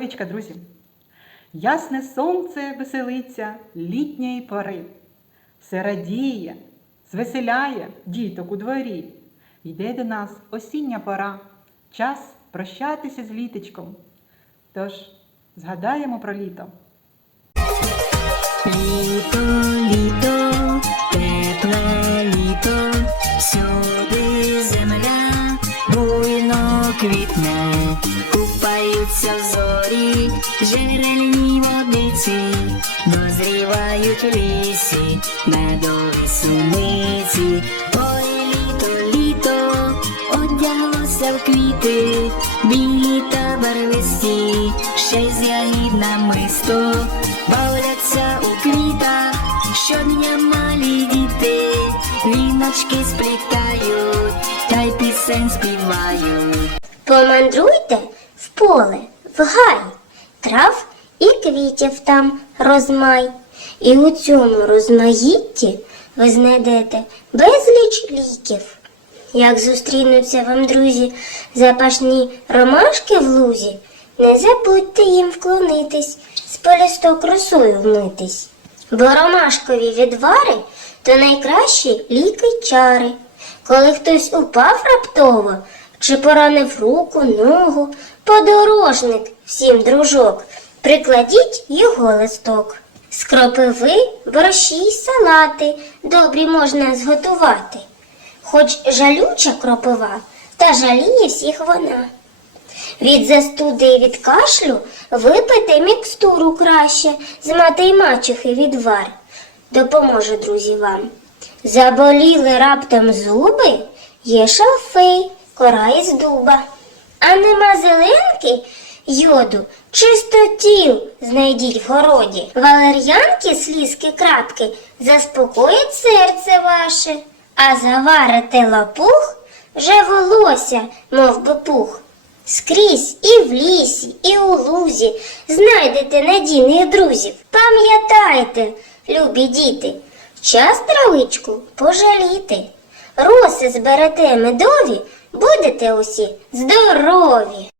Доброго друзі! Ясне сонце веселиться літньої пори, все радіє, звеселяє діток у дворі. Йде до нас осіння пора, час прощатися з літочком. Тож згадаємо про. Літо, літо, джерельні водиці, дозрівають лісі, медові суниці. Ой, літо, літо, одяглося в квіти, білі та барвисті, ще й з ягід намисто, бавляться у квітах, щодня малі діти, віночки сплітають, та й пісень співають. Помандруйте в поле, в гай, трав і квітів там розмай. І у цьому розмаїтті ви знайдете безліч ліків. Як зустрінуться вам, друзі, запашні ромашки в лузі, не забудьте їм вклонитись, з полісток росою вмитись. Бо ромашкові відвари то найкращі ліки чари. Коли хтось упав раптово, чи поранив руку, ногу, подорожник всім дружок, прикладіть його листок. З кропиви борщі й салати добрі можна зготувати. Хоч жалюча кропива, та жаліє всіх вона. Від застуди і від кашлю випийте мікстуру краще з мати й мачухи відвар. Допоможе, друзі, вам. Заболіли раптом зуби, є шалфей, кора із дуба. А нема зеленки, йоду, чистотіл знайдіть в городі. Валер'янки, слізки крапки заспокоять серце ваше, а заварите лапух, вже волосся, мов би пух. Скрізь і в лісі, і у лузі знайдете надійних друзів. Пам'ятайте, любі діти, час травичку пожаліти. Роси зберете медові, будете усі здорові.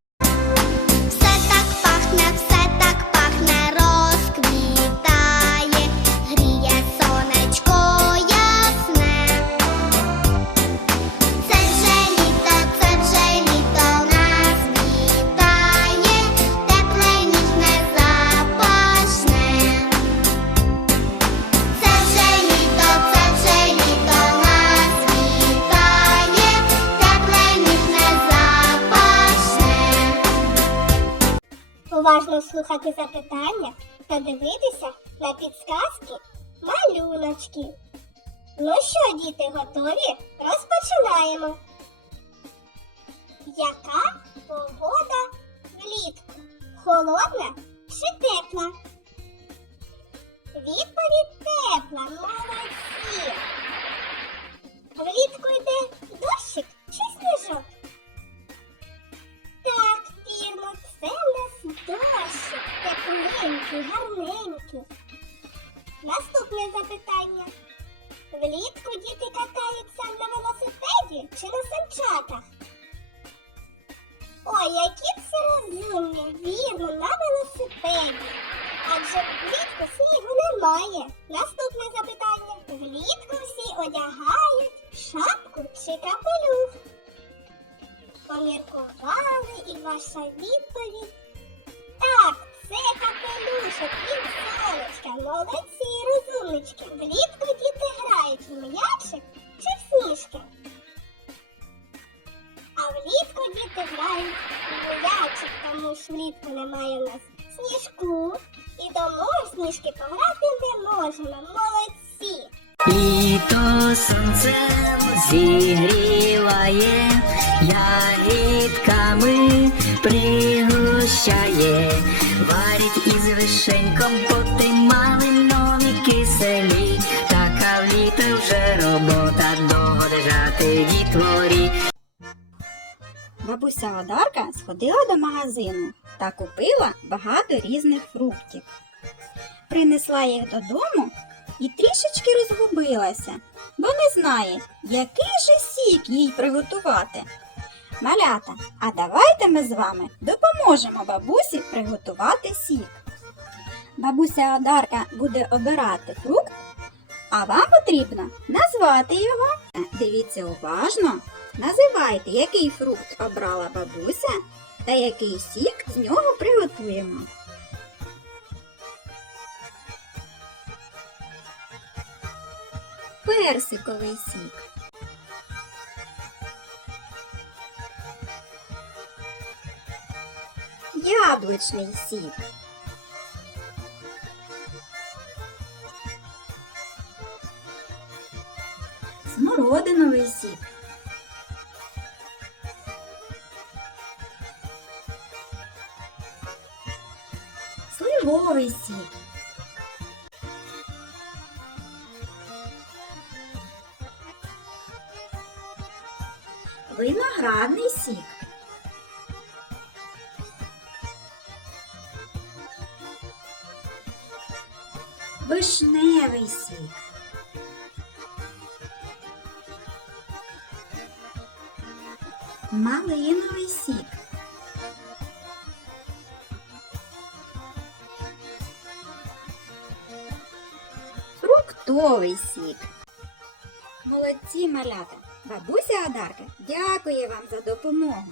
Уважно слухати запитання та дивитися на підсказки малюночки. Ну що, діти, готові? Розпочинаємо. Яка погода влітку? Холодна чи тепла? Відповідь тепла, Влітку діти катаються на велосипеді чи на санчатах? Ой, які всі розумні, вірно, на велосипеді. Адже влітку снігу немає. Наступне запитання. Влітку всі одягають шапку чи капелюх. Поміркували і ваша відповідь. Так, це капелюшок від сонечка. Молодці, розумнички. Влітку діти грають в м'ячик чи в сніжки. А влітку діти грають в м'ячик, тому що влітку немає у нас сніжку. І тому в сніжки пограти не можемо. Молодці! Літо сонцем зігріва співає, ягідками пригощає, варить із вишень компоти Бабуся Одарка сходила до магазину та купила багато різних фруктів. Принесла їх додому і трішечки розгубилася, бо не знає, який же сік їй приготувати. Малята, а давайте ми з вами допоможемо бабусі приготувати сік. Бабуся Одарка буде обирати фрукт, а вам потрібно назвати його. Дивіться уважно. Називайте, який фрукт обрала бабуся та який сік з нього приготуємо. Персиковий сік. Яблучний сік. Смородиновий сік. Сік. Виноградний сік. Вишневий сік. Малиновий сік. Фруктовий сік. Молодці малята. Бабуся Адарка дякує вам за допомогу.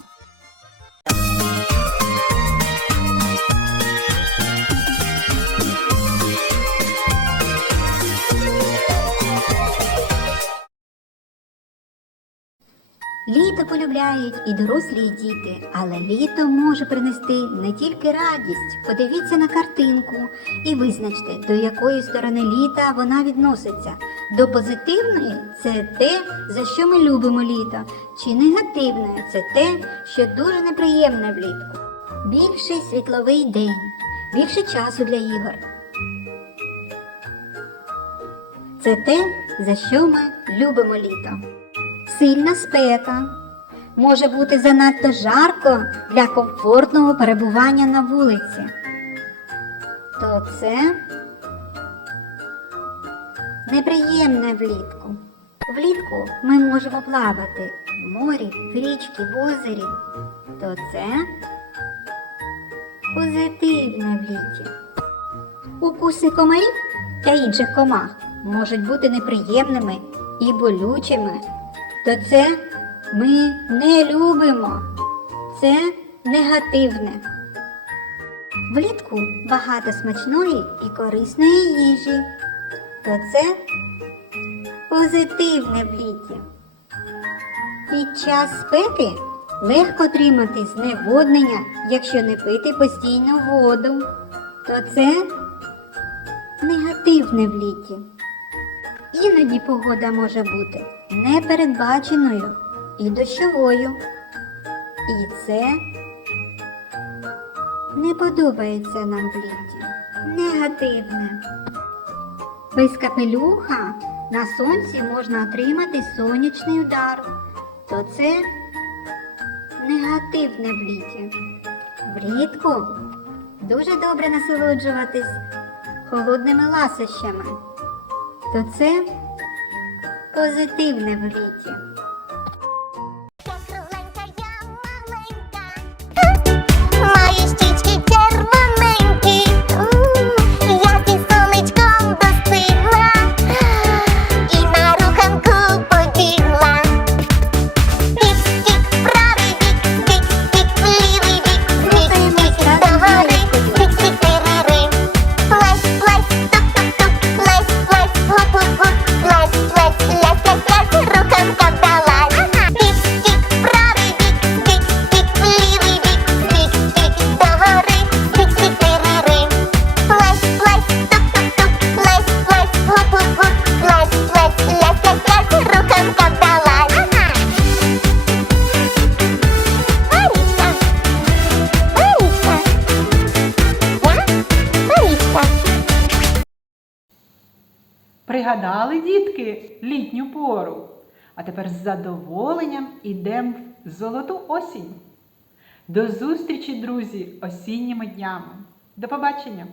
Літо полюбляють і дорослі, і діти, але літо може принести не тільки радість. Подивіться на картинку і визначте, до якої сторони літа вона відноситься. До позитивної це те, за що ми любимо літо, чи негативне це те, що дуже неприємне влітку. Більший світловий день, більше часу для ігор. Це те, за що ми любимо літо. Сильна спека. Може бути занадто жарко для комфортного перебування на вулиці. То це неприємне влітку. Влітку ми можемо плавати в морі, в річці, в озері. То це позитивне в. Укуси комарів та інших комах можуть бути неприємними і болючими. То це ми не любимо. Це негативне. Влітку багато смачної і корисної їжі. То це позитивне в. Під час спеки легко отримати зневоднення, якщо не пити постійно воду. То це негативне в. Іноді погода може бути непередбаченою і дощовою. І це не подобається нам в літі. Негативне. Без капелюха на сонці можна отримати сонячний удар. То це негативне в літі. Влітку дуже добре насолоджуватись холодними ласощами. То це позитивне в літі. Пригадали, дітки, літню пору. А тепер з задоволенням ідемо в золоту осінь. До зустрічі, друзі, осінніми днями. До побачення!